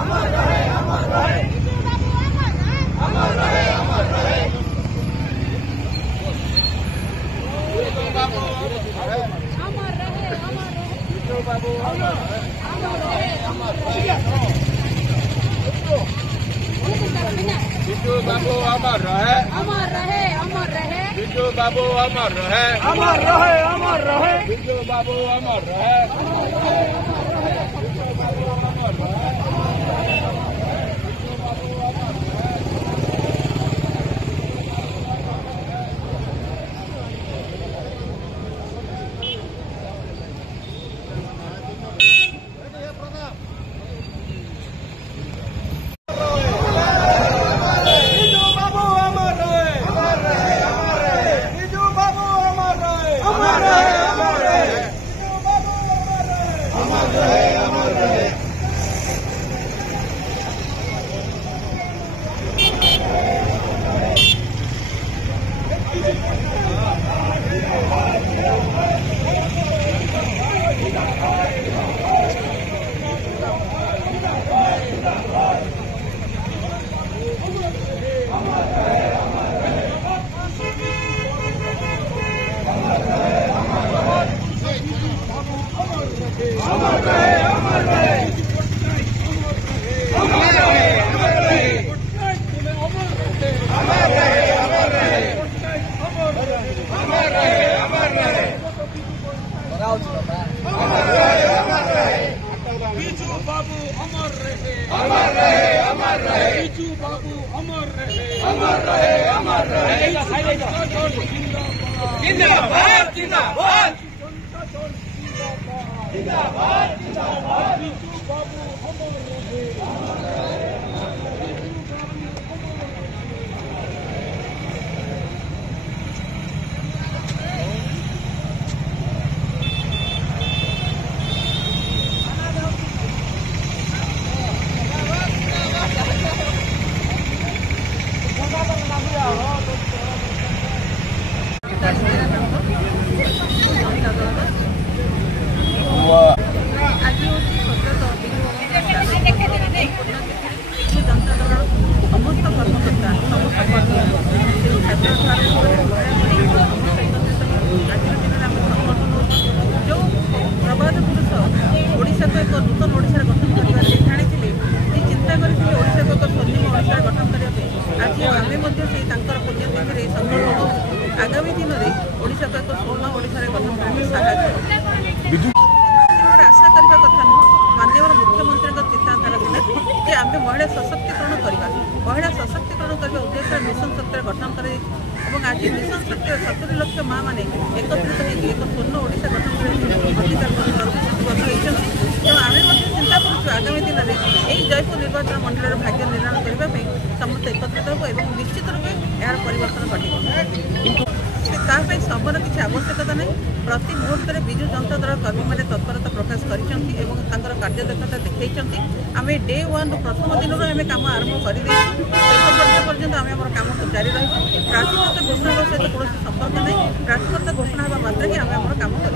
अमर रहे, अमर रहे, अमर रहे, अमर रहे। बिट्टू बाबू अमर रहे, बिट्टू बाबू अमर रहे, अमर रहे। बिट्टू बाबू अमर रहे, अमर रहे, अमर रहे। बिट्टू बाबू अमर रहे, अमर रहे, अमर रहे। बिट्टू बाबू अमर रहे, अमर रहे, अमर रहे। बिट्टू बाबू अमर रहे। बिट्टू बाबू अमर रहे, अमर रहे, अमर रहे। बिट्टू बाबू अमर रहे, अमर रहे, अमर रहे। जिंदाबाद, जिंदाबाद, जिंदाबाद, जिंदाबाद। बिट्टू बाबू अमर रहे, अमर रहे। आगामी दिन में ओडिशा को एक स्वर्ण ओडिशा गठन करने साहाय्य आशा करने कथा नुह माननीय मुख्यमंत्री चिंताधारा थे कि आम महिला सशक्तिकरण करवा महिला सशक्तिकरण करने उद्देश्य मिशन शक्ति गठन कर आज मिशन शक्ति 70 लाख माँ मैंने एकत्रित होकर एक स्वर्ण ओडिशा गठन आम चिंता करूँ आगामी दिन में यही जयपुर निर्वाचन मंडल भाग्य निर्माण करने समस्त एकत्रित हो निश्चित रूपे यार परिवर्तन घटिव समर किसी आवश्यकता नहीं। प्रति मुहूर्त में विजु जनता दल कर्मी मैंने तत्परता प्रकाश कर कार्यदक्षता देखते आम डे 1 प्रथम दिन आम कम आरंभ कर पर्यटन आम कम जारी रही प्रार्थीपत्र घोषणा सहित कौन संपर्क नहीं प्रार्थीपत्र घोषणा होगा मात्र ही आम कम कर।